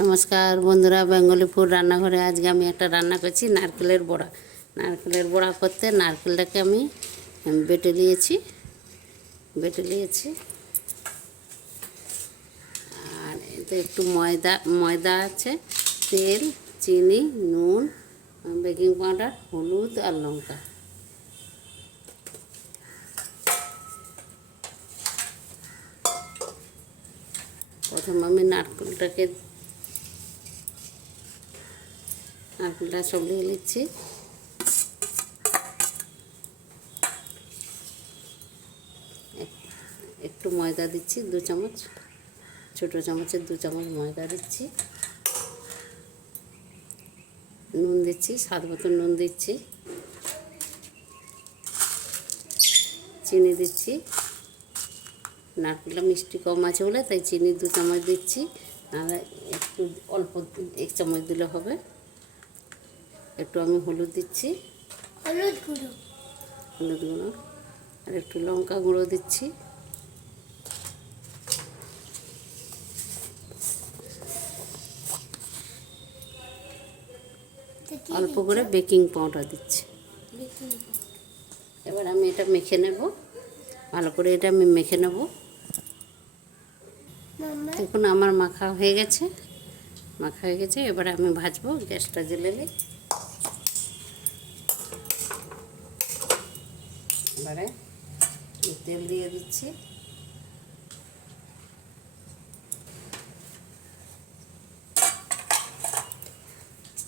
নমস্কার বন্ধুরা, Bengali food রান্নাঘরে আজকে আমি একটা রান্না করছি নারকেলের বড়া। নারকেলের বড়া করতে নারকেলটাকে আমি বেটে নিয়েছি। আর এতে একটু ময়দা আছে, তেল, চিনি, নুন, বেকিং পাউডার, হলুদ আর লঙ্কা। প্রথম আমি নারকেলটা সব দিয়ে নিচ্ছি। একটু ময়দা দিচ্ছি, 2 চামচ, ছোটো চামচের 2 চামচ ময়দা দিচ্ছি। নুন দিচ্ছি, স্বাদ মতো নুন দিচ্ছি। চিনি দিচ্ছি, নারকেলটা মিষ্টি কম আছে বলে তাই চিনি 2 চামচ দিচ্ছি, নাহলে একটু অল্প 1 চামচ দিলে হবে। একটু আমি হলুদ দিচ্ছি, হলুদ গুঁড়ো, আর একটু লঙ্কা গুঁড়ো দিচ্ছি। অল্প করে বেকিং পাউডার দিচ্ছি। এবার আমি এটা মেখে নেব, ভালো করে এটা আমি মেখে নেব। দেখুন আমার মাখা হয়ে গেছে। এবারে আমি ভাজবো, গ্যাসটা জ্বেলে নিই। এবারে তেল দিয়ে দিচ্ছি।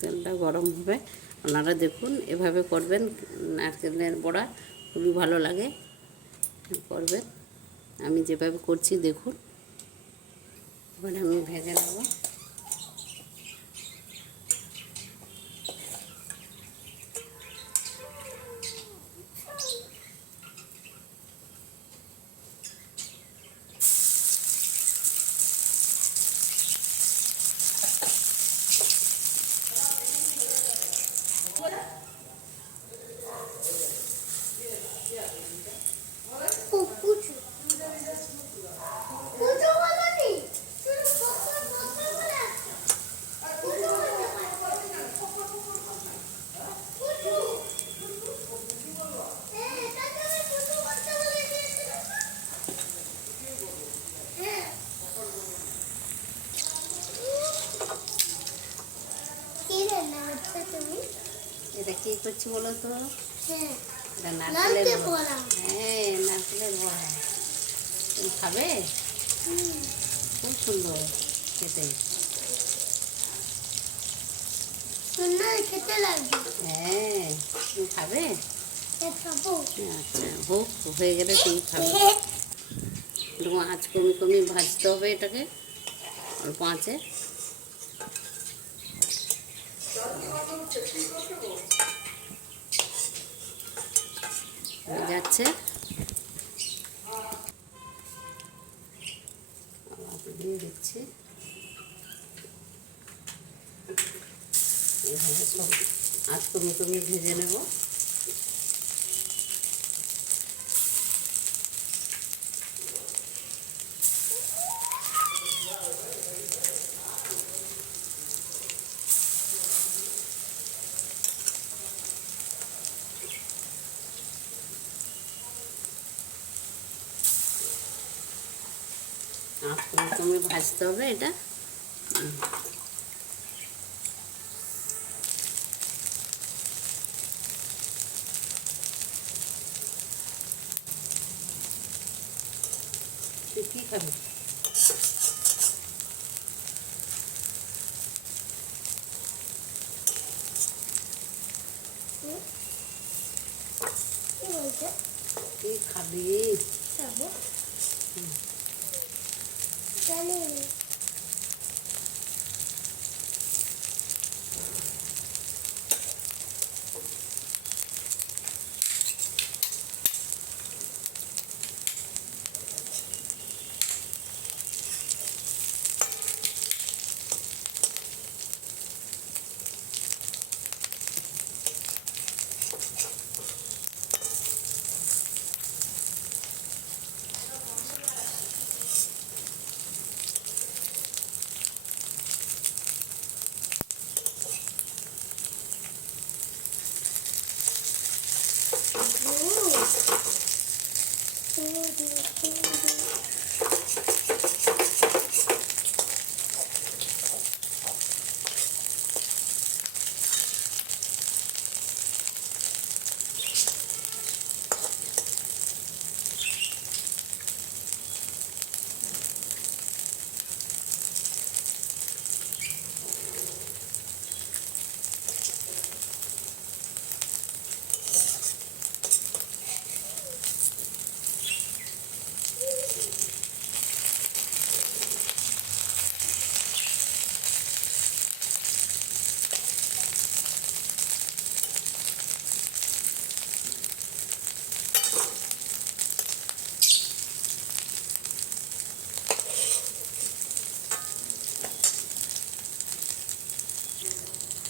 তেলটা গরম হবে, আপনারা দেখুন এভাবে করবেন। নারকেলের বড়া খুবই ভালো লাগে, করবেন। আমি যেভাবে করছি দেখুন। এবারে আমি ভেজে নেব। এটা কি করছি বলো তো? এটা নারকেলের বড়া। হ্যাঁ, নারকেলের বড়া। তুমি খাবে? খুব সুন্দর খেতে। খেতে লাগবে। হ্যাঁ, তুমি খাবে? আচ্ছা, হোক, হয়ে গেলে তুমি খাবে। একটু আঁচ কমে ভাজতে হবে এটাকে, অল্প আঁচে। হয়ে যাচ্ছে, দিয়ে দিচ্ছি। এভাবে সব আঁচ কমে ভেজে নেব। আঁচ কমে ভাজতে হবে এটা। তুই কি খাবি? তুই খাবি?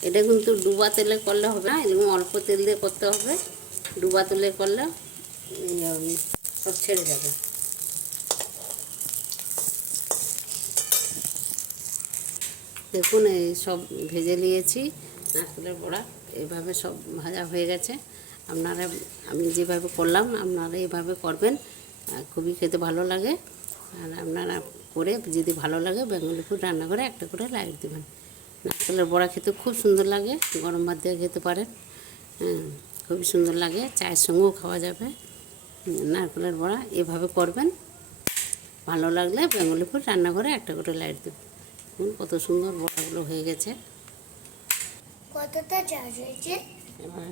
এটা কিন্তু ডুবা তেলে করলে হবে না, এরকম অল্প তেল দিয়ে করতে হবে। ডুবা তেলে করলে সব ছেড়ে যাবে। দেখুন এই সব ভেজে নিয়েছি নারকেলের বড়া, এইভাবে সব ভাজা হয়ে গেছে। আপনারা, আমি যেভাবে করলাম আপনারা এইভাবে করবেন, খুবই খেতে ভালো লাগে। আর আপনারা করে যদি ভালো লাগে বেঙ্গলি ফুড রান্না করে একটা করে লাইক দেবেন। নারকেলের বড়া খেতে খুব সুন্দর লাগে, গরম ভাত দিয়ে খেতে পারেন। খুবই সুন্দর লাগে, চায়ের সঙ্গেও খাওয়া যাবে। নারকেলের বড়া এভাবে করবেন, ভালো লাগলে বেঙ্গলি ফুড রান্না করে একটা করে লাইক দেবেন। কত সুন্দর বড়াগুলো হয়ে গেছে। কতটা চার্জ হয়েছে? এবার